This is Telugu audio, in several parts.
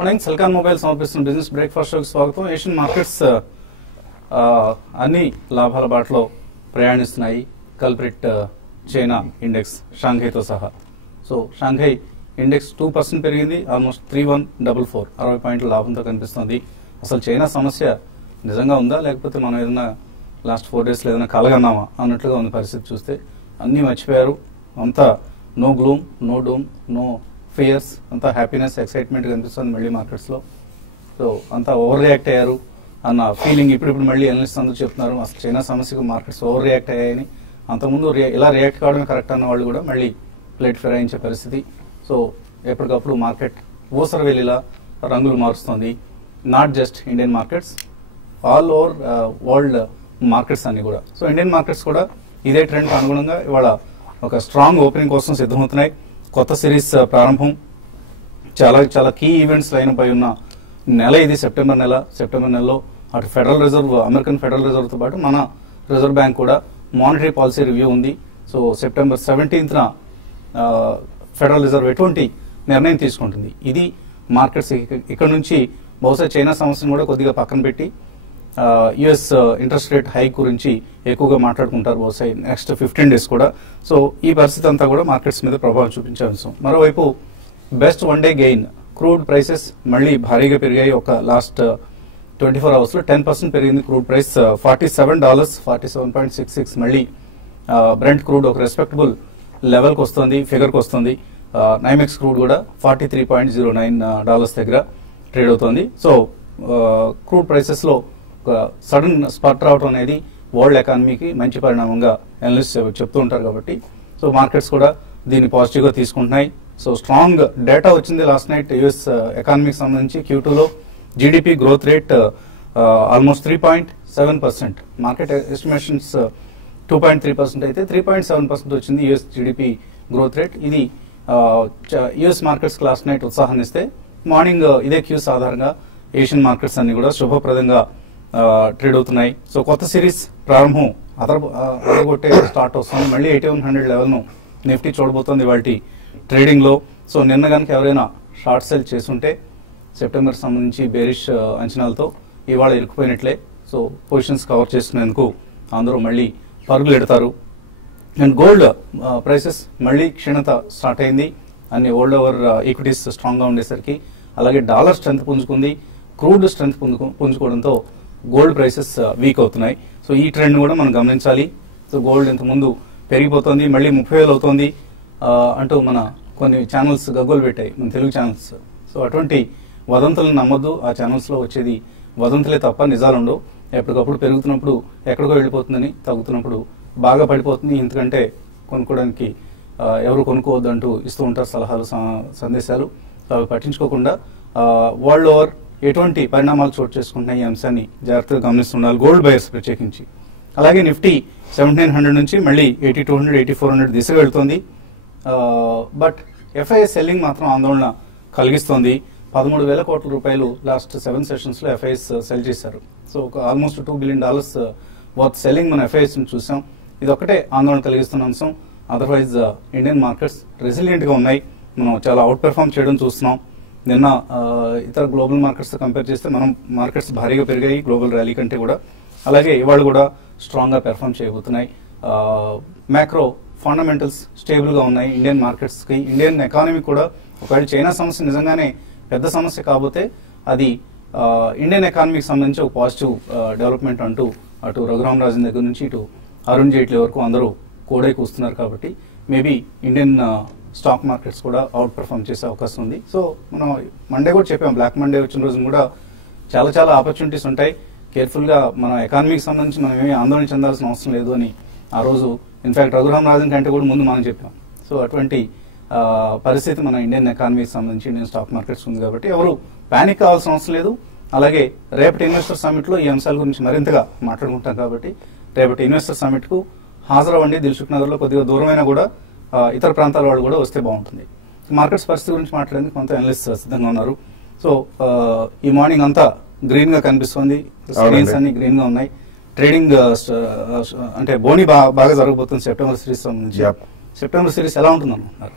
మార్నింగ్ సెల్కాన్ మొబైల్ సమర్పిస్తున్న బిజినెస్ బ్రేక్ఫాస్ట్ షోకి స్వాగతం. ఏషియన్ మార్కెట్స్ అన్ని లాభాల బాటలో ప్రయాణిస్తున్నాయి. కల్ప్రిట్ చైనా ఇండెక్స్ షాంఘైతో సహా. సో షాంఘై ఇండెక్స్ 2% పెరిగింది, ఆల్మోస్ట్ 3144 60 పాయింట్ల లాభంతో కనిపిస్తుంది. అసలు చైనా సమస్య నిజంగా ఉందా, లేకపోతే మనం ఏదైనా లాస్ట్ 4 డేస్లో ఏదైనా కలగన్నామా అన్నట్లుగా ఉంది పరిస్థితి చూస్తే. అన్నీ మర్చిపోయారు, అంతా నో గ్లూమ్, నో డూమ్, నో ఫియర్స్, అంతా హ్యాపీనెస్, ఎక్సైట్మెంట్ కనిపిస్తుంది మళ్ళీ మార్కెట్స్లో. సో అంతా ఓవర్ రియాక్ట్ అయ్యారు అన్న ఫీలింగ్ ఇప్పుడు మళ్ళీ అనలిస్ట్ అందరూ చెప్తున్నారు. అసలు చైనా సమస్యకు మార్కెట్స్ ఓవర్ రియాక్ట్ అయ్యాయని. అంతకుముందు ఇలా రియాక్ట్ కావడమే కరెక్ట్ అన్న వాళ్ళు కూడా మళ్ళీ ప్లేట్ ఫిరాయించే పరిస్థితి. సో ఎప్పటికప్పుడు మార్కెట్ ఊసరవెల్లిలా రంగులు మారుస్తుంది. Not just Indian markets, all over world markets అన్ని కూడా. సో ఇండియన్ మార్కెట్స్ కూడా ఇదే ట్రెండ్కి అనుగుణంగా ఇవాళ ఒక స్ట్రాంగ్ ఓపెనింగ్ కోసం సిద్ధమవుతున్నాయి. కొత్త సిరీస్ ప్రారంభం, చాలా కీ ఈవెంట్స్ లైన్ పై ఉన్న నెల ఇది. సెప్టెంబర్ నెల. సెప్టెంబర్ నెలలో అటు ఫెడరల్ రిజర్వ్, అమెరికన్ ఫెడరల్ రిజర్వ్తో పాటు మన రిజర్వ్ బ్యాంక్ కూడా మానిటరీ పాలసీ రివ్యూ ఉంది. సో సెప్టెంబర్ 17న ఫెడరల్ రిజర్వ్ ఎటువంటి నిర్ణయం తీసుకుంటుంది. ఇది మార్కెట్స్ ఇక్కడ నుంచి బహుశా చైనా సమస్యను కూడా కొద్దిగా పక్కన పెట్టి యుఎస్ ఇంట్రెస్ట్ రేట్ హైక్ గురించి ఎక్కువగా మాట్లాడుకుంటారు బహుశా నెక్స్ట్ 15 డేస్ కూడా. సో ఈ పరిస్థితి అంతా కూడా మార్కెట్స్ మీద ప్రభావం చూపించే అంశం. మరోవైపు best one day gain, crude prices మళ్ళీ భారీగా పెరిగాయి. ఒక లాస్ట్ 24 అవర్స్లో 10% పెరిగింది క్రూడ్ ప్రైస్. $47, 47.66 మళ్ళీ బ్రెంట్ క్రూడ్ ఒక రెస్పెక్టబుల్ లెవెల్కి వస్తుంది, ఫిగర్కి వస్తుంది. నైమెక్స్ క్రూడ్ కూడా $43.09 దగ్గర ట్రేడ్ అవుతుంది. సో క్రూడ్ ప్రైసెస్లో ఒక సడన్ స్పాట్ రావడం అనేది వరల్డ్ ఎకానమీకి మంచి పరిణామంగా అనలిస్ట్ చెప్తూ ఉంటారు కాబట్టి సో మార్కెట్స్ కూడా దీన్ని పాజిటివ్గా తీసుకుంటున్నాయి. సో స్ట్రాంగ్ డేటా వచ్చింది లాస్ట్ నైట్ యుఎస్ ఎకానమీకి సంబంధించి. Q2లో GDP growth rate almost 3.7%. Market estimations 2.3% అయితే 3.7% వచ్చింది యుఎస్ జీడిపి గ్రోత్ రేట్. ఇది యుఎస్ మార్కెట్స్ లాస్ట్ నైట్ ఉత్సాహాన్ని ఇస్తే మార్నింగ్ ఇదే క్యూస్ ఆధారంగా ఏషియన్ మార్కెట్స్ అన్ని కూడా శుభప్రదంగా ట్రేడ్ అవుతున్నాయి. సో కొత్త సిరీస్ ప్రారంభం అదరగొట్టే స్టార్ట్ వస్తుంది. మళ్ళీ 8100 లెవెల్ను నిఫ్టీ చూడబోతోంది వాటి ట్రేడింగ్లో. సో నిన్న కనుక ఎవరైనా షార్ట్ సెల్ చేసుంటే సెప్టెంబర్ సంబంధించి బేరిష్ అంచనాలతో ఇవాళ ఇరుక్కుపోయినట్లే. సో పొజిషన్స్ కవర్ చేసుకునేందుకు అందరూ మళ్ళీ పరుగులు ఎడతారు. అండ్ గోల్డ్ ప్రైసెస్ మళ్ళీ క్షీణత స్టార్ట్ అయింది. అన్ని ఓల్డ్ ఓవర్ ఈక్విటీస్ స్ట్రాంగ్గా ఉండేసరికి, అలాగే డాలర్ స్ట్రెంత్ పుంజుకుంది, క్రూడ్ స్ట్రెంత్ పుంజుకోవడంతో గోల్డ్ ప్రైసెస్ వీక్ అవుతున్నాయి. సో ఈ ట్రెండ్ కూడా మనం గమనించాలి. సో గోల్డ్ ఇంతకుముందు పెరిగిపోతుంది, మళ్ళీ 30,000 అవుతుంది అంటూ మన కొన్ని ఛానల్స్ గగ్గోలు పెట్టాయి, మన తెలుగు ఛానల్స్. సో అటువంటి వదంతులను నమ్మొద్దు. ఆ ఛానల్స్లో వచ్చేది వదంతులే తప్ప నిజాలు ఉండవు. ఎప్పటికప్పుడు పెరుగుతున్నప్పుడు ఎక్కడికో వెళ్ళిపోతుందని, తగ్గుతున్నప్పుడు బాగా పడిపోతుంది, ఇంతకంటే కొనుక్కోవడానికి ఎవరు కొనుక్కోవద్దు అంటూ ఇస్తూ ఉంటారు సలహాలు, సందేశాలు. అవి పట్టించుకోకుండా వరల్డ్ ఓవర్ ఎటువంటి పరిణామాలు చోటు చేసుకుంటున్నాయి ఈ అంశాన్ని జాగ్రత్తగా గమనిస్తుండాలి గోల్డ్ బయర్స్ ప్రత్యేకించి. అలాగే నిఫ్టీ 1700 నుంచి మళ్ళీ 8200, 8400 దిశగా వెళ్తుంది. బట్ ఎఫ్ఐఎస్ సెల్లింగ్ మాత్రం ఆందోళన కలిగిస్తోంది. 13,000 కోట్ల రూపాయలు లాస్ట్ 7 సెషన్స్లో ఎఫ్ఐఎస్ సెల్ చేశారు. సో ఒక ఆల్మోస్ట్ $2 బిలియన్ వర్త్ సెల్లింగ్ మన ఎఫ్ఐఎస్ చూసాం. ఇది ఒకటే ఆందోళన కలిగిస్తున్న అంశం. అదర్వైజ్ ఇండియన్ మార్కెట్స్ రెసిలియంట్గా ఉన్నాయి. మనం చాలా అవుట్ పెర్ఫార్మ్ చేయడం చూస్తున్నాం. నిన్న ఇతర గ్లోబల్ మార్కెట్స్తో కంపేర్ చేస్తే మనం మార్కెట్స్ భారీగా పెరిగాయి గ్లోబల్ ర్యాలీ కంటే కూడా. అలాగే ఇవాళ కూడా స్ట్రాంగ్గా పెర్ఫార్మ్ చేయబోతున్నాయి. మ్యాక్రో ఫండమెంటల్స్ స్టేబుల్గా ఉన్నాయి ఇండియన్ మార్కెట్స్కి. ఇండియన్ ఎకానమీ కూడా ఒకవేళ చైనా సమస్య నిజంగానే పెద్ద సమస్య కాకపోతే అది ఇండియన్ ఎకానమీకి సంబంధించి ఒక పాజిటివ్ డెవలప్మెంట్ అంటూ అటు రఘురామ్ రాజన్ దగ్గర నుంచి ఇటు అరుణ్ జైట్లీ వరకు అందరూ కోడై కూస్తున్నారు. కాబట్టి మేబీ ఇండియన్ స్టాక్ మార్కెట్స్ కూడా అవుట్ పెర్ఫార్మ్ చేసే అవకాశం ఉంది. సో మనం మండే కూడా చెప్పాం, బ్లాక్ మండే వచ్చిన రోజున కూడా చాలా ఆపర్చునిటీస్ ఉంటాయి. కేర్ఫుల్గా మన ఎకానమీకి సంబంధించి మనం ఏమీ ఆందోళన చెందాల్సిన అవసరం లేదు అని ఆ రోజు ఇన్ఫాక్ట్ రఘురామ్ రాజన్ కంటే కూడా ముందు మనం చెప్పాం. సో అటువంటి పరిస్థితి మన ఇండియన్ ఎకానమీకి సంబంధించి ఇండియన్ స్టాక్ మార్కెట్స్ ఉంది కాబట్టి ఎవరు ప్యానిక్ కావాల్సిన అవసరం లేదు. అలాగే రేపటి ఇన్వెస్టర్ సమ్మిట్లో ఈ అంశాల గురించి మరింతగా మాట్లాడుకుంటాం కాబట్టి రేపటి ఇన్వెస్టర్ సమ్మిట్కు హాజరవ్వండి. దిల్సుఖ్ నగర్లో కొద్దిగా దూరమైనా కూడా ఇతర ప్రాంతాల వాళ్ళు కూడా వస్తే బాగుంటుంది. మార్కెట్స్ పరిస్థితి గురించి మాట్లాడేందుకు కొంత అనలిస్ట్ సిద్ధంగా ఉన్నారు. సో ఈ మార్నింగ్ అంతా గ్రీన్ గా కనిపిస్తుంది, స్క్రీన్స్ అన్ని గ్రీన్ గా ఉన్నాయి. ట్రేడింగ్ అంటే బోని బాగా జరగబోతుంది సెప్టెంబర్ సిరీస్ సంబంధించి. సెప్టెంబర్ సిరీస్ ఎలా ఉంటుంది అనుకుంటున్నారు?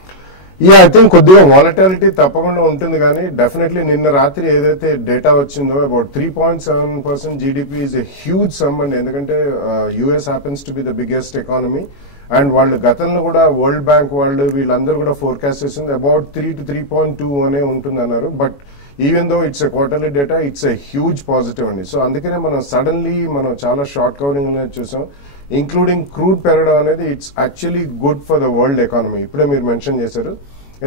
ఐ థింక్ కొద్దిగా వాలటాలిటీ తప్పకుండా ఉంటుంది, కానీ డెఫినెట్లీ నిన్న రాత్రి ఏదైతే డేటా వచ్చిందో about 3.7% GDP is a huge some అండి. ఎందుకంటే US happens to be the biggest economy and వాళ్ళు గతంలో కూడా వరల్డ్ బ్యాంక్ వాళ్ళు వీళ్ళందరూ కూడా ఫోర్కాస్ట్ చేసింది అబౌట్ 3 to 3.2 అనే ఉంటుంది అన్నారు. But even though it's a quarterly data, it's a huge positive అండి. సో అందుకనే మనం సడన్లీ మనం చాలా షార్ట్ కవరింగ్ అనేది చూసాం, ఇంక్లూడింగ్ క్రూడ్ పెరగడం అనేది it's actually good for the world economy. ఇప్పుడే మీరు మెన్షన్ చేశారు,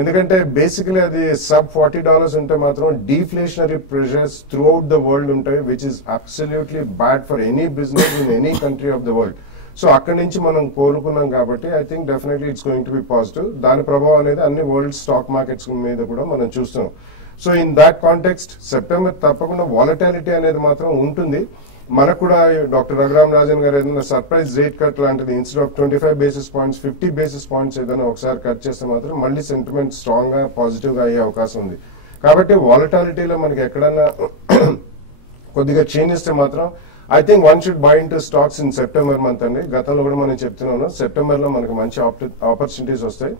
ఎందుకంటే బేసికలీ అది సబ్ $40 ఉంటే మాత్రం deflationary pressures throughout the world ఉంటాయి, which is absolutely bad for any business in any country of the world. So అక్కడి నుంచి మనం కోలుకున్నాం కాబట్టి I think definitely it's going to be positive. దాని ప్రభావం అనేది అన్ని వరల్డ్ స్టాక్ మార్కెట్స్ మీద కూడా మనం చూస్తున్నాం. So in that context September తప్పకుండా వాలటాలిటీ అనేది మాత్రం ఉంటుంది. మనకు కూడా డాక్టర్ రఘురామ్ రాజన్ గారు ఏదైనా సర్ప్రైజ్ రేట్ కట్ లాంటిది instead of 25 basis points 50 basis points ఏదైనా ఒకసారి కట్ చేస్తే మాత్రం మళ్ళీ సెంటిమెంట్ స్ట్రాంగ్ గా పాజిటివ్ గా అయ్యే అవకాశం ఉంది. కాబట్టి వాలటాలిటీలో మనకి ఎక్కడన్నా కొద్దిగా క్షీణిస్తే మాత్రం I think one should buy in to stocks in September month అండి. గతంలో కూడా మనం చెప్తున్నాను సెప్టెంబర్ లో మనకి మంచి ఆపర్చునిటీస్ వస్తాయి,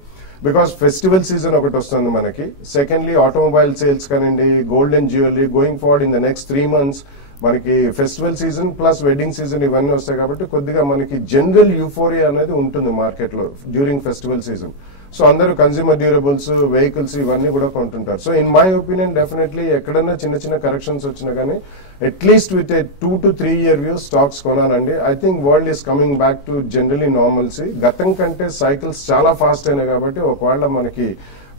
బికాస్ ఫెస్టివల్ సీజన్ ఒకటి వస్తుంది మనకి. సెకండ్లీ ఆటోమొబైల్ సేల్స్ కానివ్వండి, gold and jewellery going forward in the next 3 months మనకి festival season plus wedding season ఇవన్నీ వస్తాయి. కాబట్టి కొద్దిగా మనకి జనరల్ యూఫోరియా అనేది ఉంటుంది మార్కెట్ లో డ్యూరింగ్ ఫెస్టివల్ సీజన్. సో అందరూ కన్స్యూమర్ డ్యూరబుల్స్, వెహికల్స్ ఇవన్నీ కూడా కొంటుంటారు. So in my opinion definitely ఎక్కడైనా చిన్న చిన్న కరెక్షన్స్ వచ్చినా కానీ at least with a 2 to 3 year view stocks కొనాలండి. I think world is coming back to generally normalcy. గతం కంటే సైకిల్స్ చాలా ఫాస్ట్ అయినాయి కాబట్టి ఒకవేళ మనకి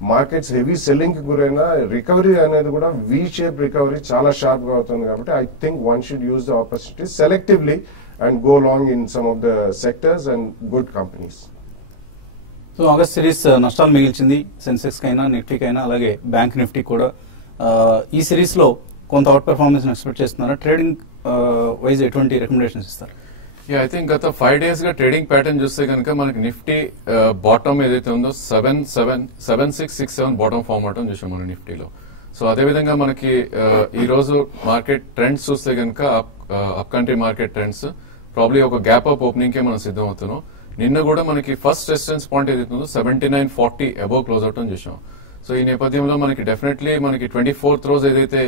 మార్కెట్స్ హెవీ సెల్లింగ్ కి గురైన రికవరీ అనేది కూడా వి షేప్ రికవరీ చాలా షార్ప్ గా అవుతుంది. కాబట్టి I think one should use the opportunity selectively and go long in some of the sectors and good companies. So August series నష్టాలు మిగిల్చింది సెన్సెక్స్ కైనా, నిఫ్టీకైనా, అలాగే బ్యాంక్ నిఫ్టీ కూడా. ఈ సిరీస్ లో కొంత అవుట్ పెర్ఫార్మెన్స్ ఎక్స్పెక్ట్ చేస్తున్నారా? ట్రేడింగ్ వైజ్ ఎటువంటి రికమెండేషన్స్ ఇస్తారు? ఐ థింక్ గత 5 days గా ట్రేడింగ్ ప్యాటర్న్ చూస్తే కనుక మనకి నిఫ్టీ బాటమ్ ఏదైతే ఉందో 7667 బాటమ్ ఫామ్ అవటం చూసాం మనం నిఫ్టీలో. సో అదేవిధంగా మనకి ఈ రోజు మార్కెట్ ట్రెండ్స్ చూస్తే కనుక up country market trends probably ఒక గ్యాప్ అప్ ఓపెనింగ్ కే మనం సిద్ధం అవుతున్నాం. నిన్న కూడా మనకి ఫస్ట్ రెసిస్టెన్స్ పాయింట్ ఏదైతే ఉందో 7940 అబోవ్ క్లోజ్ అవటం చూసాం. సో ఈ నేపథ్యంలో మనకి డెఫినెట్లీ మనకి 24th రోజు ఏదైతే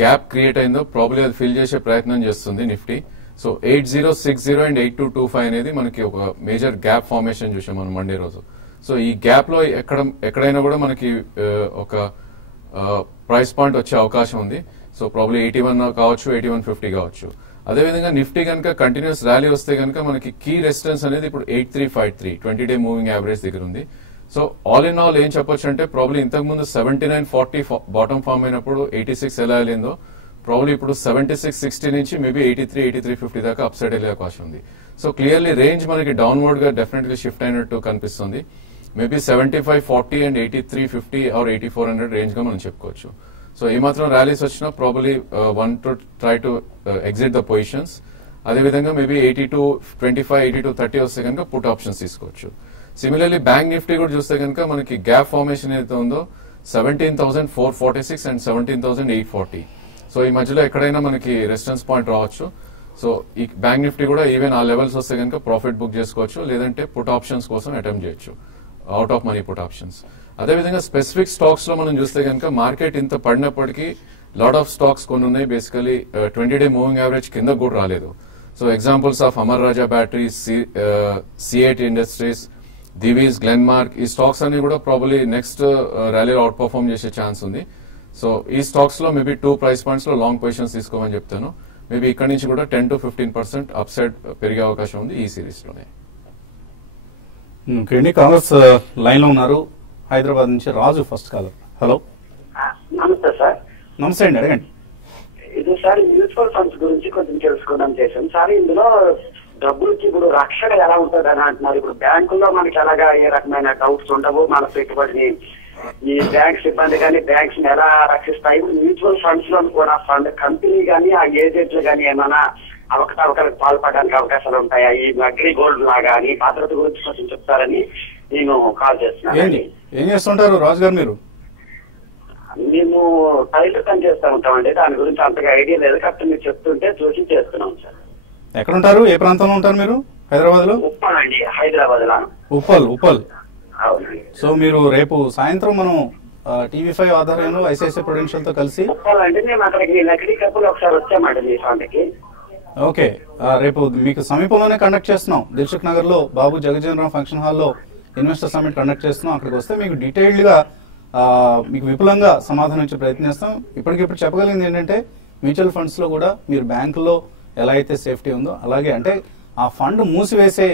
గ్యాప్ క్రియేట్ అయిందో ప్రాబ్లీ అది ఫిల్ చేసే ప్రయత్నం చేస్తుంది నిఫ్టీ. సో 8060 అండ్ 8225 అనేది మనకి ఒక మేజర్ గ్యాప్ ఫార్మేషన్ చూసాం మనం మండే రోజు. సో ఈ గ్యాప్ లో ఎక్కడైనా కూడా మనకి ఒక ప్రైస్ పాయింట్ వచ్చే అవకాశం ఉంది. సో ప్రాబ్లీ 81 కావచ్చు, 8150 కావచ్చు. అదేవిధంగా నిఫ్టీ కనుక కంటిన్యూస్ ర్యాలీ వస్తే కనుక మనకి కీ రెసిస్టెన్స్ అనేది ఇప్పుడు 8353 20-day మూవింగ్ యావరేజ్ దగ్గర ఉంది. సో ఆల్ ఇన్ ఆల్ ఏం చెప్పొచ్చు అంటే ప్రాబ్లీ ఇంతకు ముందు 7940 బాటమ్ ఫామ్ అయినప్పుడు 86 ఎలా వెళ్ళిందో ప్రాబ్లీ ఇప్పుడు 7660 నుంచి మేబీ 8350 దాకా అప్ సైడ్ వెళ్ళే అవకాశం ఉంది. సో క్లియర్లీ రేంజ్ మనకి డౌన్వర్డ్ గా డెఫినెట్లీ షిఫ్ట్ అయినట్టు కనిపిస్తుంది. మేబీ 7540 అండ్ 8350 ఆర్ 8400 రేంజ్ గా మనం చెప్పుకోవచ్చు. సో ఈ మాత్రం ర్యాలీస్ వచ్చినా probably one to try to exit the positions. అదేవిధంగా మేబీ 8225 8230 వస్తే కనుక పుట్ ఆప్షన్స్ తీసుకోవచ్చు. సిమిలర్లీ బ్యాంక్ నిఫ్టీ కూడా చూస్తే కనుక మనకి గ్యాప్ ఫార్మేషన్ ఏదైతే ఉందో 17,446 అండ్ 17,840. సో ఈ మధ్యలో ఎక్కడైనా మనకి రెసిస్టెన్స్ పాయింట్ రావచ్చు. సో ఈ బ్యాంక్ నిఫ్టీ కూడా ఈవెన్ ఆ లెవెల్స్ వస్తే కనుక ప్రాఫిట్ బుక్ చేసుకోవచ్చు, లేదంటే పుట్ ఆప్షన్స్ కోసం అటెంప్ట్ చేయొచ్చు, out of money put options. అదేవిధంగా స్పెసిఫిక్ స్టాక్స్ లో మనం చూస్తే కనుక మార్కెట్ ఇంత పడినప్పటికీ లాట్ ఆఫ్ స్టాక్స్ కొన్ని ఉన్నాయి బేసికలీ 20-day మూవింగ్ యావరేజ్ కింద కూడా రాలేదు. So examples of Amara Raja batteries, C8 industries, Divis, Glenmark, ఈ స్టాక్స్ అన్ని కూడా ప్రాబబ్లీ నెక్స్ట్ ర్యాలీలో అవుట్ పర్ఫార్మ్ చేసే ఛాన్స్ ఉంది. సో ఈ స్టాక్స్ లో మేబీ 2 price points లో లాంగ్ పొజిషన్స్ తీసుకోమని చెప్తాను. మేబీ ఇక్కడ నుంచి కూడా 10 to 15% అప్ సైడ్ పెరిగే అవకాశం ఉంది ఈ సిరీస్ లోనే. కాంగ్రెస్ లైన్ లో ఉన్నారు, హైదరాబాద్ నుంచి రాజు ఫస్ట్ కాలర్. హలో, నమస్తే సార్. నమస్తే అండి, అడగండి. ఇది సార్ మ్యూచువల్ ఫండ్స్ గురించి కొంచెం తెలుసుకోవడం చేశాను సార్. ఇందులో డబ్బులకి ఇప్పుడు రక్షణ ఎలా ఉంటుంది అని అంటున్నారు. ఇప్పుడు బ్యాంకుల్లో మనకి ఎలాగా ఏ రకమైన డౌట్స్ ఉండవు, మన పెట్టుబడిని ఈ బ్యాంక్ సిబ్బంది కానీ బ్యాంక్స్ ని ఎలా రక్షిస్తాయి. ఇప్పుడు మ్యూచువల్ ఫండ్స్ లో కూడా ఫండ్ కంపెనీ కానీ ఆ ఏజెంట్లు కానీ ఏమైనా అవకతవకలకు పాల్పడడానికి అవకాశాలు ఉంటాయా? ఈ అగ్రి గోల్డ్ లాగా అని భద్రత గురించి కొంచెం చెప్తారని నేను కాల్ చేస్తున్నాను. ఏం చేస్తుంటారు రాజు గారు మీరు? మేము టైలర్ పని చేస్తూ ఉంటామండి, దాని గురించి అంతగా ఐడియా లేదు. కాబట్టి మీరు చెప్తుంటే చూసి చేస్తున్నాం సార్. ఎక్కడ ఉంటారు, ఏ ప్రాంతంలో ఉంటారు మీరు? హైదరాబాద్ లో? ఉప్పల్ అండి, హైదరాబాద్ లో. ఉప్పల్. అవునండి. సో మీరు రేపు సాయంత్రం మనం TV5 ఆధ్వర్యంలో ఐసిఐసిఐ ప్రుడెన్షియల్ తో కలిసి చెప్పాలంటే మేము అక్కడికి లక్డీ కప్పులు ఒకసారి వచ్చామండి మీ ఫాంట్కి. ఓకే, రేపు మీకు సమీపంలోనే కండక్ట్ చేస్తున్నాం. దిల్సుఖ్ నగర్ లో బాబు జగజ్జీవన్ రామ్ ఫంక్షన్ హాల్లో ఇన్వెస్టర్ సమిట్ కండక్ట్ చేస్తున్నాం. అక్కడికి వస్తే మీకు డీటెయిల్డ్ గా మీకు విపులంగా సమాధానం ఇచ్చే ప్రయత్నం చేస్తాం. ఇప్పటికిప్పుడు చెప్పగలిగింది ఏంటంటే మ్యూచువల్ ఫండ్స్ లో కూడా మీరు బ్యాంకులో ఎలా అయితే సేఫ్టీ ఉందో అలాగే అంటే ఆ ఫండ్ మూసివేసే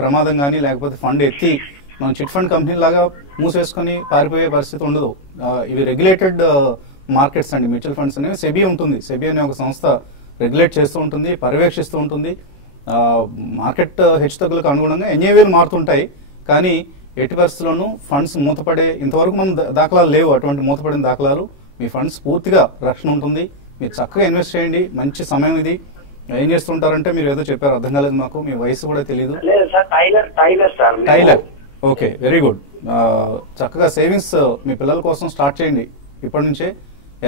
ప్రమాదం కానీ లేకపోతే ఫండ్ ఎత్తి మనం చిట్ ఫండ్ కంపెనీ లాగా మూసివేసుకొని పారిపోయే పరిస్థితి ఉండదు. ఇవి రెగ్యులేటెడ్ మార్కెట్స్ అండి. మ్యూచువల్ ఫండ్స్ అనేవి సెబీ ఉంటుంది. సెబీ అనే ఒక సంస్థ రెగ్యులేట్ చేస్తూ ఉంటుంది, పర్యవేక్షిస్తూ ఉంటుంది. మార్కెట్ హెచ్చుతగ్గులకు అనుగుణంగా ఎన్ఏవీలు మారుతుంటాయి. కానీ ఎట్టి పరిస్థితుల్లోనూ ఫండ్స్ మూతపడే ఇంతవరకు మనం దాఖలాలు లేవు. అటువంటి మూతపడిన దాఖలాలు. మీ ఫండ్స్ పూర్తిగా రక్షణ ఉంటుంది. మీరు చక్కగా ఇన్వెస్ట్ చేయండి. మంచి సమయం ఇది. ఏం చేస్తుంటారంటే మీరు ఏదో చెప్పారు, అర్థం కాలేదు మాకు. మీ వయసు కూడా తెలియదు. టైలర్. Okay, very good. చక్కగా సేవింగ్స్ మీ పిల్లల కోసం స్టార్ట్ చేయండి ఇప్పటి నుంచే.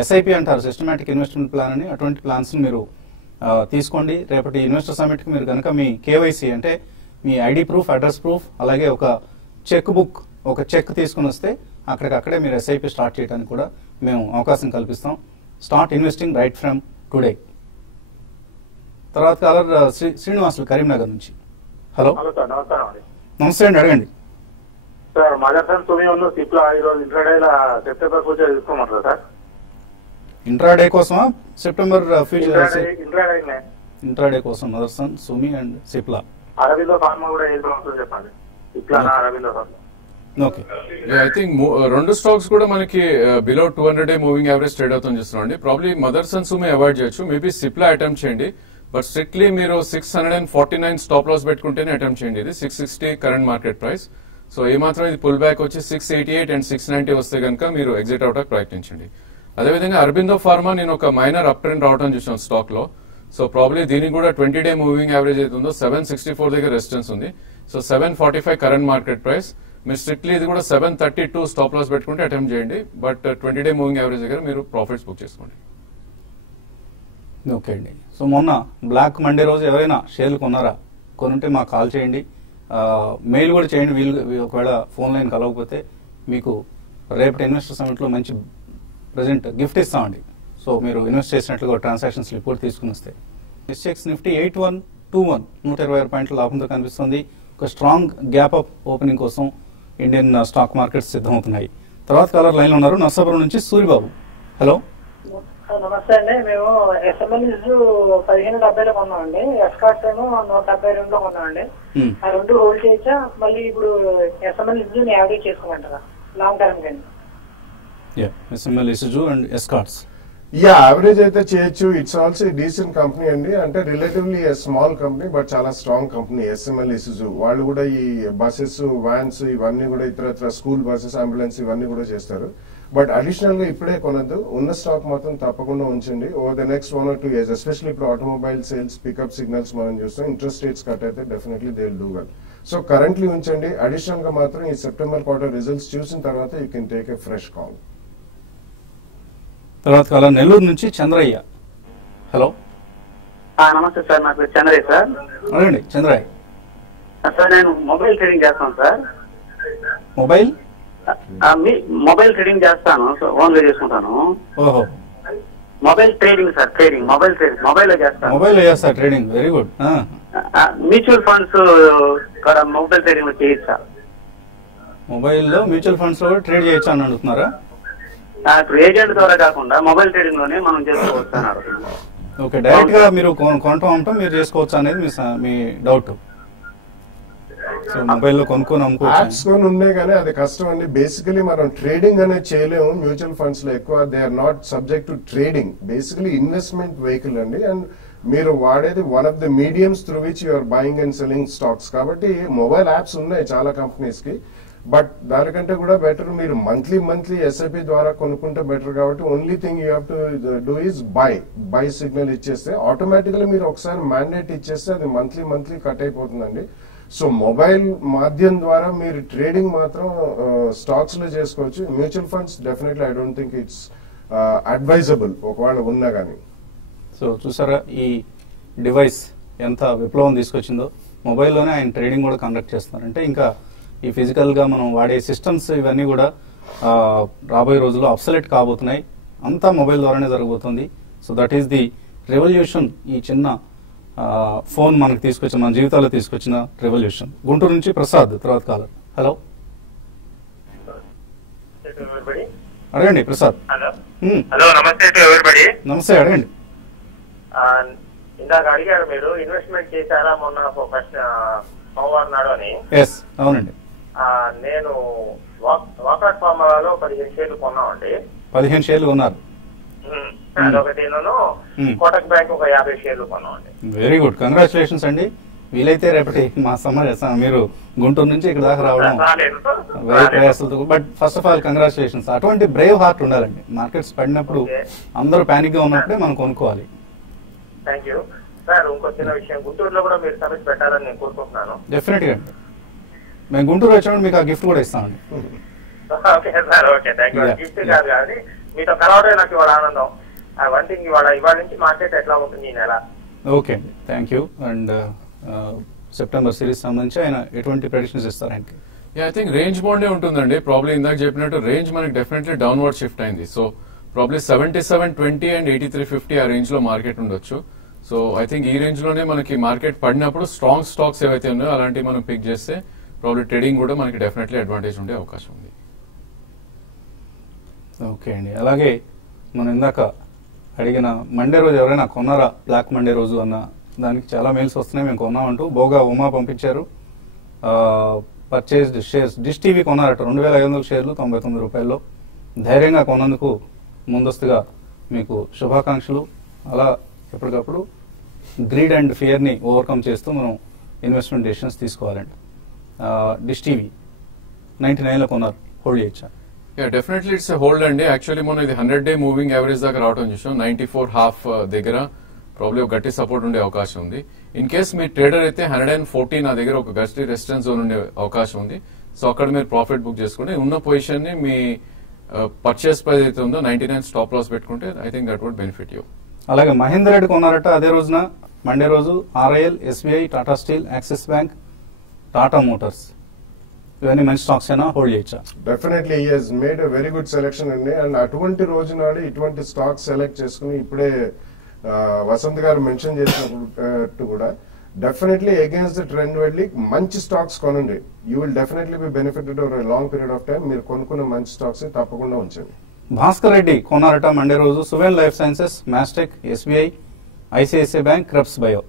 ఎస్ఐపి అంటారు, సిస్టమాటిక్ ఇన్వెస్ట్మెంట్ ప్లాన్ అని. అటువంటి ప్లాన్స్ మీరు తీసుకోండి. రేపటి ఇన్వెస్టర్ సమిట్ కి మీరు కనుక మీ కేవైసీ అంటే మీ ఐడి ప్రూఫ్, అడ్రస్ ప్రూఫ్, అలాగే ఒక చెక్ బుక్, ఒక చెక్ తీసుకుని వస్తే అక్కడికక్కడే మీరు ఎస్ఐపి స్టార్ట్ చేయడానికి కూడా మేము అవకాశం కల్పిస్తాం. Start investing right from today. తర్వాత కాలర్ శ్రీనివాసులు కరీంనగర్ నుంచి. హలో సార్, నమస్కారం అండి. నమస్తే అండి, అడగండి సార్. మదర్సన్ సుమి ఉన్న సిప్లా ఈరోజు ఇంట్రాడేలా సెప్టెంబర్ ఫ్యూచర్ తీసుకోమంటారా సార్? ఇంట్రాడే కోసమా సెప్టెంబర్ ఫ్యూచర్? ఇంట్రాడే కోసం Motherson Sumi and Cipla. Aurobindo pharma కూడా ఏది బాగుంటుందో చెప్పండి. Cipla Aurobindo pharma. Okay, I think రెండు స్టాక్స్ కూడా మనకి below 200-day moving average trade అవుతుంది చూస్తున్నాం. ప్రాబ్లీ మదర్సన్ సుమి అవాయిడ్ చేయొచ్చు. మేబీ సిప్లా అటెంప్ట్ చేయండి. బట్ స్ట్రిక్ట్లీ మీరు 649 స్టాప్ లాస్ పెట్టుకుంటేనే అటెంప్ట్ చేయండి. ఇది 660 కరెంట్ మార్కెట్ ప్రైస్. సో ఏమాత్రం ఇది పుల్ బ్యాక్ వచ్చి 688 అండ్ 690 వస్తే కనుక మీరు ఎగ్జిట్ అవడానికి ప్రయత్నించండి. అదేవిధంగా అరబిందో ఫార్మా నేను ఒక మైనర్ అప్ ట్రెండ్ రావడం చూసాను స్టాక్ లో. సో ప్రాబ్లీ దీనికి కూడా 20-day మూవింగ్ యావరేజ్ అవుతుందో 764 దగ్గర రెసిస్టెన్స్ ఉంది. So 745 current market price. మీరు స్ట్రిక్ట్లీ ఇది కూడా 732 స్టాప్ లాస్ పెట్టుకుంటే అటెంప్ట్ చేయండి. బట్ 20-day మూవింగ్ యావరేజ్ దగ్గర మీరు ప్రాఫిట్స్ బుక్ చేసుకోండి. ఓకే అండి. సో మొన్న బ్లాక్ మండే రోజు ఎవరైనా షేర్లు కొన్నారా? కొనుంటే మాకు కాల్ చేయండి, మెయిల్ కూడా చేయండి. వీళ్ళు ఒకవేళ ఫోన్ లైన్ కలవకపోతే మీకు రేపటి ఇన్వెస్టర్ సమిట్ లో మంచి ప్రెజెంట్ గిఫ్ట్ ఇస్తామండి. సో మీరు ఇన్వెస్ట్ చేసినట్లుగా ట్రాన్సాక్షన్ స్లిప్ కూడా తీసుకుని వస్తే. SGX నిఫ్టీ 8121 126 పాయింట్ల లాభంతో కనిపిస్తుంది. ఒక స్ట్రాంగ్ గ్యాప్ అప్ ఓపెనింగ్ కోసం ఇండియన్ స్టాక్ మార్కెట్స్ సిద్ధమవుతున్నాయి. తర్వాత కాలర్ లైన్ లో ఉన్నారు, నర్సాపురం నుంచి సూరిబాబు. హలో, నమస్తే అండి. మేము ఎస్ఎంఎల్స్ 1570లో కొన్నామండి. ఎస్కాట్స్ ఏమో 172లో కొన్నామండి. ఆ రెండు హోల్డ్ చేయొచ్చా? మళ్ళీ ఇప్పుడు ఎస్ఎంఎల్స్ యావరేజ్ చేసుకోమంటారా లాంగ్ టర్మ్ కింద? SML Isuzu and Escorts. Average అయితే చేయొచ్చు. ఇట్స్ ఆల్సో డీసెంట్ కంపెనీ అండి. అంటే రిలేటివ్లీ స్మాల్ కంపెనీ బట్ చాలా స్ట్రాంగ్ కంపెనీ. ఎస్ఎంఎల్ ఇసుజు వాళ్ళు కూడా ఈ బస్సెస్, వ్యాన్స్ ఇవన్నీ కూడా ఇతర స్కూల్ బస్సెస్, అంబులెన్స్ ఇవన్నీ కూడా చేస్తారు. బట్ అడిషనల్ గా ఇప్పుడే కొనద్దు. ఉన్న స్టాక్ మాత్రం తప్పకుండా ఉంచండి over the next 1 or 2 years. Especially ఇప్పుడు ఆటోమొబైల్ సేల్స్ పికప్ సిగ్నల్స్ మనం చూస్తాం. ఇంట్రెస్ట్ రేట్స్ కట్ అయితే definitely they will do well. So currently ఉంచండి. అడిషనల్ గా మాత్రం ఈ సెప్టెంబర్ క్వార్టర్ రిజల్ట్స్ చూసిన తర్వాత you can take a fresh call. తర్వాత కాలం నెల్లూరు నుంచి చంద్రయ్య. హలో, నమస్తే సార్. నా పేరు చంద్రయ్య సార్. అడగండి చంద్రయ్య. సార్ నేను మొబైల్ ట్రేడింగ్ చేస్తాను సార్. మొబైల్ ట్రేడింగ్ చేస్తాను, ఓన్ గా చేసుకుంటాను. ఓహో, mobile trading sir. Trading mobile లో చేస్తాను. మొబైల్ చేస్తా trading. Very good. Mutual funds mobile trading లో చేయొచ్చు సార్. మొబైల్లో మ్యూచువల్ ఫండ్స్ లో ట్రేడ్ చేయొచ్చు అని అడుగుతున్నారా? ఇప్పుడు ఏజెంట్ ద్వారా కాకుండా మొబైల్ ట్రేడింగ్ లోనే మనం చేసుకోవచ్చు. ఓకే, డైరెక్ట్ గా మీరు కొనటం అమ్మటం మీరు చేసుకోవచ్చు అనేది మీ డౌట్. మొబైల్ లో కొనుక్కొని యాప్స్ కొని ఉన్నాయి కానీ అది కష్టం అండి. బేసికలీ మనం ట్రేడింగ్ అనేది చేయలేము మ్యూచువల్ ఫండ్స్ లో ఎక్కువ. They are not subject to trading. Basically investment vehicle అండి. అండ్ మీరు వాడేది one of the mediums through which you are buying and selling stocks. కాబట్టి మొబైల్ యాప్స్ ఉన్నాయి చాలా కంపెనీస్ కి. బట్ దానికంటే కూడా బెటర్ మీరు మంత్లీ ఎస్ఐపి ద్వారా కొనుక్కుంటే బెటర్. కాబట్టి only thing you have to do is by signal ఇచ్చేస్తే ఆటోమేటికలీ మీరు ఒకసారి మ్యాండేట్ ఇచ్చేస్తే అది మంత్లీ కట్ అయిపోతుందండి. సో మొబైల్ మాధ్యం ద్వారా మీరు ట్రేడింగ్ మాత్రం స్టాక్స్ లో చేసుకోవచ్చు. Mutual funds definitely I don't think it's advisable ఒకవేళ ఉన్నా కానీ. సో చూసారా ఈ డివైస్ ఎంత విప్లవం తీసుకొచ్చిందో. మొబైల్లోనే ఆయన ట్రేడింగ్ కూడా కండక్ట్ చేస్తున్నారంటే ఇంకా ఈ ఫిజికల్ గా మనం వాడే సిస్టమ్స్ ఇవన్నీ కూడా రాబోయే రోజుల్లో అబ్సలెట్ కాబోతున్నాయి. అంతా మొబైల్ ద్వారానే జరగబోతుంది. So that is the revolution. ఈ చిన్న ఫోన్ మనకు తీసుకొచ్చిన, మన జీవితాల్లో తీసుకొచ్చిన రెవల్యూషన్. గుంటూరు నుంచి ప్రసాద్ తర్వాత కాలర్. హలో, అడగండి ప్రసాద్. హలో, నమస్తే టు ఎవరిబడి. నమస్తే, అడగండి. ఇందాక అడిగారు మీరు ఇన్వెస్ట్మెంట్ చేశారా మొన్న సోమవారం నాడు అని. ఎస్, అవునండి. నేను వాకౌట్ ఫార్ములాలో 15 షేర్లు కొన్నామండి. 15 షేర్లు ఉన్నారు. అదొకటి. కోటక్ బ్యాంక్ ఒక 50 షేర్లు కొన్నామండి. వెరీ గుడ్, కంగ్రాచులేషన్స్ అండి. వీలైతే రేపటి మా సమ్మర్ మీరు గుంటూరు నుంచి ఇక్కడ దాకా రావడం వేరే ప్రయాసాలతో. But first of all congratulations. అటువంటి బ్రేవ్ హార్ట్ ఉండాలండి. మార్కెట్స్ పడినప్పుడు అందరూ పానిక్ గా ఉన్నప్పుడే మనం కొనుక్కోవాలి. Thank you sir. ఇంకో చిన్న విషయం, గుంటూరులో కూడా మీరు సర్వీస్ పెట్టాలని నేను కోరుకుంటున్నాను. డెఫినెట్ గా అండి. మేము గుంటూరు వచ్చినప్పుడు మీకు ఆ గిఫ్ట్ కూడా ఇస్తామండి. Okay sir, okay, thank you. Gift కాదు కానీ మీతో కలవడం నాకు ఇవాళ ఆనందం. వన్ థింగ్, ఇవాళ నుంచి మార్కెట్ ఎట్లా ఉంటుంది ఈ నెల? ఓకే అండి, thank you. And September series సంబంధించి ఆయన ఎటువంటి ప్రెడిక్షన్స్ ఇస్తారు ఆయనకి? ఐ థింక్ రేంజ్ బాండే ఉంటుందండి. ప్రాబ్లీ ఇందాక చెప్పినట్టు రేంజ్ మనకి డెఫినెట్లీ డౌన్వర్డ్ షిఫ్ట్ అయింది. సో ప్రాబ్లీ 77.20 అండ్ 83.50 ఆ రేంజ్ లో మార్కెట్ ఉండొచ్చు. సో ఐ థింక్ ఈ రేంజ్ లోనే మనకి మార్కెట్ పడినప్పుడు స్ట్రాంగ్ స్టాక్స్ ఏవైతే ఉన్నాయో అలాంటివి మనం పిక్ చేస్తే ప్రాబ్లీ ట్రేడింగ్ కూడా మనకి డెఫినెట్లీ అడ్వాంటేజ్ ఉండే అవకాశం ఉంది. ఓకే అండి. అలాగే మనం ఇందాక అడిగిన మండే రోజు ఎవరైనా కొన్నారా బ్లాక్ మండే రోజు అన్న దానికి చాలా మెయిల్స్ వస్తున్నాయి. మేము కొన్నామంటూ బోగా ఉమా పంపించారు. పర్చేస్డ్ షేర్స్ డిష్ టీవీ కొన్నారట 2500 షేర్లు 99 రూపాయల్లో. ధైర్యంగా కొన్నందుకు ముందస్తుగా మీకు శుభాకాంక్షలు. అలా ఎప్పటికప్పుడు గ్రీడ్ అండ్ ఫియర్ ని ఓవర్కమ్ చేస్తూ మనం ఇన్వెస్ట్మెంట్ డెసిషన్స్ తీసుకోవాలండి. డిష్ టీవీ 99లో కొన్నారు, హోల్డ్ చేయొచ్చా? డెఫినెట్లీ ఇట్స్ హోల్డ్ అండి. యాక్చువల్లీ మనం ఇది 100-day మూవింగ్ యావరేజ్ దాకా రావడం చూసాం. 94.5 దగ్గర ప్రాబ్లీ ఒక గట్టి సపోర్ట్ ఉండే అవకాశం ఉంది. ఇన్ కేస్ మీ ట్రేడర్ అయితే 114 నా దగ్గర ఒక గట్టి రెసిస్టెన్స్ జోన్ ఉండే అవకాశం ఉంది. సో అక్కడ మీరు ప్రాఫిట్ బుక్ చేసుకుంటే ఉన్న పొజిషన్ ని మీ పర్చేస్ ప్రైస్ అయితే ఉందో 99 స్టాప్ లాస్ పెట్టుకుంటే I think that would benefit you. అలాగే మహేందర్ రెడ్డి కొన్నారట అదే రోజున మండే రోజు. ఆర్ఐఎల్, ఎస్బీఐ, టాటా స్టీల్, యాక్సిస్ బ్యాంక్, టాటా మోటార్స్ ఇవన్నీ మంచి స్టాక్స్ అయినా హోల్డ్ చేయొచ్చా? Definitely he has made a very good selection అండి. అండ్ అటువంటి రోజు నాడు ఇటువంటి స్టాక్స్ సెలెక్ట్ చేసుకుని ఇప్పుడే వసంత్ గారు మెన్షన్ చేసినట్టు కూడా డెఫినెట్లీ అగేన్స్ట్ ద ట్రెండ్ వెళ్ళి మంచి స్టాక్స్ కొనండి. You will definitely be benefited over long period of time. మీరు కొనుక్కున్న మంచి స్టాక్స్ తప్పకుండా ఉంచండి. భాస్కర్ రెడ్డి కొన్నారట మండే రోజు. Suven life sciences, Mastek, SBI, ICICI bank, Krebs bio.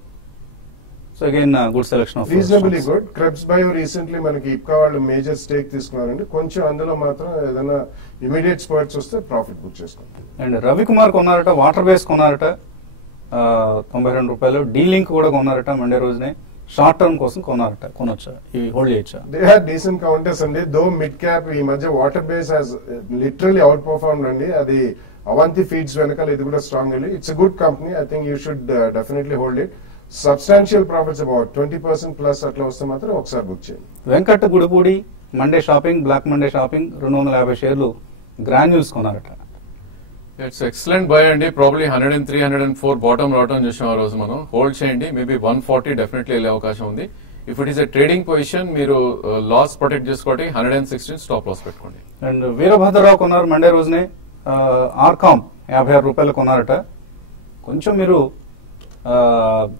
So again good selection of reasonably good. Krebs bio recently మనకి ఇప్కా వాళ్ళు మేజర్ స్టేక్ తీసుకున్నారండి. కొంచెం అందులో మాత్రం ఏదైనా ఇమీడియట్ స్పర్ట్స్ వస్తే ప్రాఫిట్ బుక్ చేసుకోండి. అండ్ రవికుమార్ కొన్నారట. వాటర్ బేస్ కొన్నారట 92 రూపాయలు. డీ లింక్ కూడా కొన్నారట మండే రోజునే. షార్ట్ టర్మ్ కోసం కొన్నారట, కొనొచ్చా? ఇవి హోల్డ్ చేయొచ్చా? దే హ్యాడ్ డీసెంట్ కౌంటర్స్ అండి. దో మిడ్ క్యాప్ ఈ మధ్య Waterbase has literally outperformed అండి. అది అవంతి ఫీడ్స్ వెనకాల ఇది కూడా స్ట్రాంగ్ వెళ్ళి it's a good company. I think you should definitely hold it. Substantial profits about 20% plus అట్లా వస్తే మాత్రం ఒకసారి బుక్ చేయండి. Venkat Gudipudi Monday shopping, black Monday shopping 250 షేర్లు గ్రాన్యూల్స్ కొన్నారట. ఇట్స్ ఎక్సలెంట్ బై అండి. ప్రాబ్లీ 103, 104 బాటమ్ రావడం చూసాం ఆ రోజు మనం. హోల్డ్ చేయండి. మేబీ 140 డెఫినెట్లీ వెళ్ళే అవకాశం ఉంది. If it is a trading position మీరు లాస్ ప్రొటెక్ట్ చేసుకోండి. 116 స్టాప్ లాస్ పెట్టుకోండి. అండ్ వీరభద్రరావు కొన్నారు మండే రోజునే. ఆర్కామ్ 56 రూపాయలు కొన్నారట. కొంచెం మీరు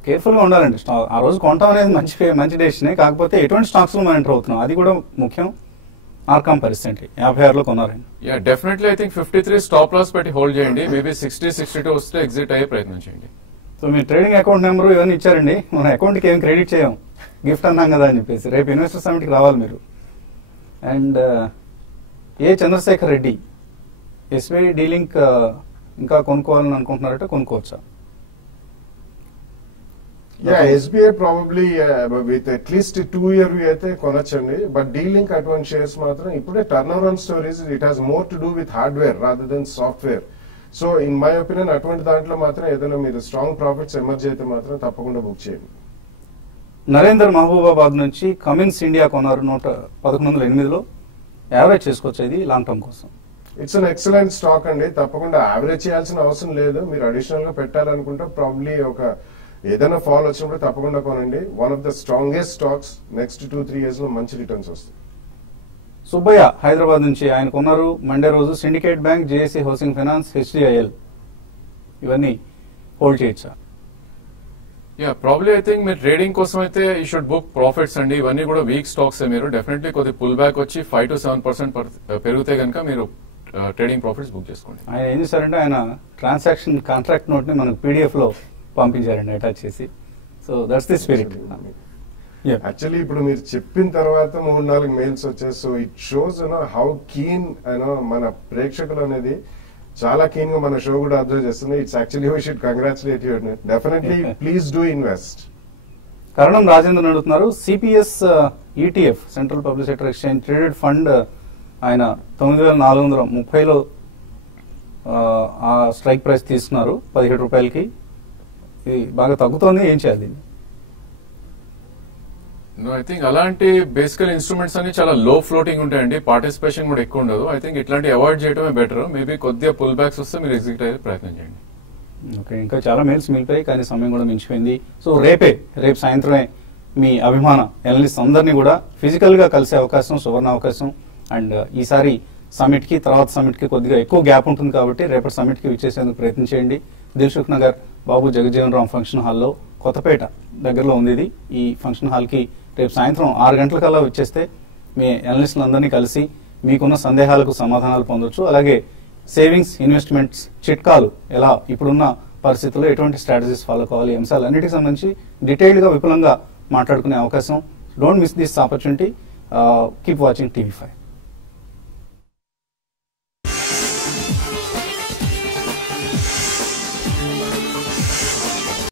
కేర్ఫుల్ గా ఉండాలండి. ఆ రోజు కొంటాం అనేది మంచి డెసిషనే. కాకపోతే ఎటువంటి స్టాక్స్ లో మనం ఎంటర్ అవుతున్నాం అది కూడా ముఖ్యం. ఆర్కామ్ పరిస్థితి 56లో కొన్నారండి. Definitely I think 53 stop loss పెట్టి హోల్డ్ చేయండి. మేబీ 60, 62 వస్తే ఎగ్జిట్ అయ్యే ప్రయత్నం చేయండి. సో మీ ట్రేడింగ్ అకౌంట్ నెంబర్ ఇవన్నీ ఇచ్చారండి. మన అకౌంట్ కి ఏం క్రెడిట్ చేయం, గిఫ్ట్ అన్నాం కదా అని చెప్పేసి. రేపు ఇన్వెస్టర్ సమిట్ కి రావాలి మీరు. And A Chandrasekhar Reddy SBI D Link ఇంకా కొనుక్కోవాలని అనుకుంటున్నారట, కొనుక్కోవచ్చా? SBI probably with at least 2 year అయితే కొనొచ్చండి. బట్ డీలింక్ అటువంటి షేర్స్ మాత్రం ఇప్పుడే turn around stories. It has more to do with hardware rather than software. So in my opinion అటువంటి దాంట్లో మాత్రం ఏదైనా మీరు స్ట్రాంగ్ ప్రాఫిట్స్ ఎమర్జ్ అయితే మాత్రం తప్పకుండా బుక్ చేయండి. నరేందర్ మహబూబాబాద్ నుంచి కమిన్స్ ఇండియా కొన్నారు 1108లో. యావరేజ్ చేసుకోవచ్చు ఇది లాంగ్ టర్మ్ కోసం? ఇట్స్ అన్ ఎక్సలెంట్ స్టాక్ అండి. తప్పకుండా యావరేజ్ చేయాల్సిన అవసరం లేదు. మీరు అడిషనల్ గా పెట్టాలనుకుంటే ప్రాబ్లీ ఒక ఏదైనా ఫాల్ వచ్చినప్పుడు తప్పకుండా కొనండి. One of the strongest stocks. Next 2-3 years లో మంచి రిటర్న్స్ వస్తాయి. సుబ్బయ్య హైదరాబాద్ నుంచి ఆయన కొన్నారు మండే రోజు syndicate bank, JAC housing finance, HDIL ఇవన్నీ హోల్డ్ చేయొచ్చా? ప్రాబ్లీ ఐ థింక్ మీరు ట్రేడింగ్ కోసం అయితే ఈ షుడ్ బుక్ ప్రాఫిట్స్ అండి. ఇవన్నీ కూడా వీక్ స్టాక్స్. మీరు డెఫినెట్లీ కొద్ది పుల్ బ్యాక్ వచ్చి 5 to 7% పెరిగితే కనుక మీరు ట్రేడింగ్ ప్రాఫిట్స్ బుక్ చేసుకోండి. ఆయన ఏం చేశారంటే ఆయన ట్రాన్సాక్షన్ కాంట్రాక్ట్ నోట్ ని మనకు PDF లో పంపించారండి అటాచ్ చేసి. So that's the spirit. Actually ఇప్పుడు మీరు చెప్పిన తర్వాత 3-4 మెయిల్స్ వచ్చాయి. So it shows how keen మన ప్రేక్షకులు అనేది చాలా కీన్ గా మన షో కూడా అబ్జర్వ్ చేస్తుంది. It's actually we should congratulate you. Definitely please do invest. Karanam Rajendran అడుగుతున్నారు, CPS ETF central public sector exchange traded fund ఆయన 9,430లో ఆ స్ట్రైక్ ప్రైస్ తీసుకున్నారు 17 రూపాయలకి. ఇది బాగా తగ్గుతోంది, ఏం చేయాలి? ఐ థింక్ అలాంటి బేసికల్ ఇన్స్ట్రుమెంట్స్ అన్ని చాలా లో ఫ్లోటింగ్ ఉంటాయండి, పార్టిసిపేషన్ కూడా ఎక్కువ ఉండదు. ఐ థింక్ ఇట్లాంటి అవాయిడ్ చేయడమే బెటర్. మేబీ కొద్దిగా పుల్ బ్యాక్స్ వస్తే మీరు ఎగ్జిక్యూట్ అయ్యే ప్రయత్నం చేయండి. ఓకే, ఇంకా చాలా మెయిల్స్ మిగిలిపోయి కానీ సమయం కూడా మించిపోయింది. సో రేపు సాయంత్రమే మీ అభిమాన ఎనలిస్ట్ అందరినీ కూడా ఫిజికల్ గా కలిసే అవకాశం, సువర్ణ అవకాశం. అండ్ ఈసారి సమిట్ కి తర్వాత సమిట్ కి కొద్దిగా ఎక్కువ గ్యాప్ ఉంటుంది కాబట్టి రేపటి సమిట్ కి విచ్చేసేందుకు ప్రయత్నం చేయండి. దిల్సుఖ్ నగర్ బాబు జగజ్జీవన్ రామ్ ఫంక్షన్ హాల్లో, కొత్తపేట దగ్గరలో ఉంది ఇది. ఈ ఫంక్షన్ హాల్ కి రేపు సాయంత్రం 6 గంటలకల్లా వచ్చేస్తే మీ అనలిస్టులందరినీ కలిసి మీకున్న సందేహాలకు సమాధానాలు పొందొచ్చు. అలాగే సేవింగ్స్, ఇన్వెస్ట్మెంట్స్ చిట్కాలు ఎలా, ఇప్పుడున్న పరిస్థితుల్లో ఎటువంటి స్ట్రాటజీస్ ఫాలో కావాలి, అంశాలు అన్నిటికి సంబంధించి డీటెయిల్డ్ గా విపులంగా మాట్లాడుకునే అవకాశం. Don't miss this opportunity. Keep watching TV5.